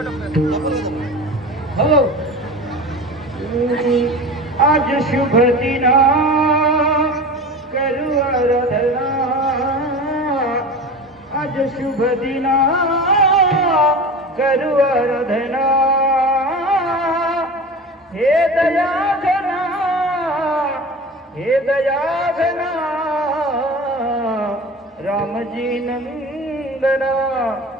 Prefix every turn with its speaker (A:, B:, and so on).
A: hello આજ શુભ Dana કરું આરાધના આજ શુભ દિના કરું હે દયા હે દયા રામજી નંદના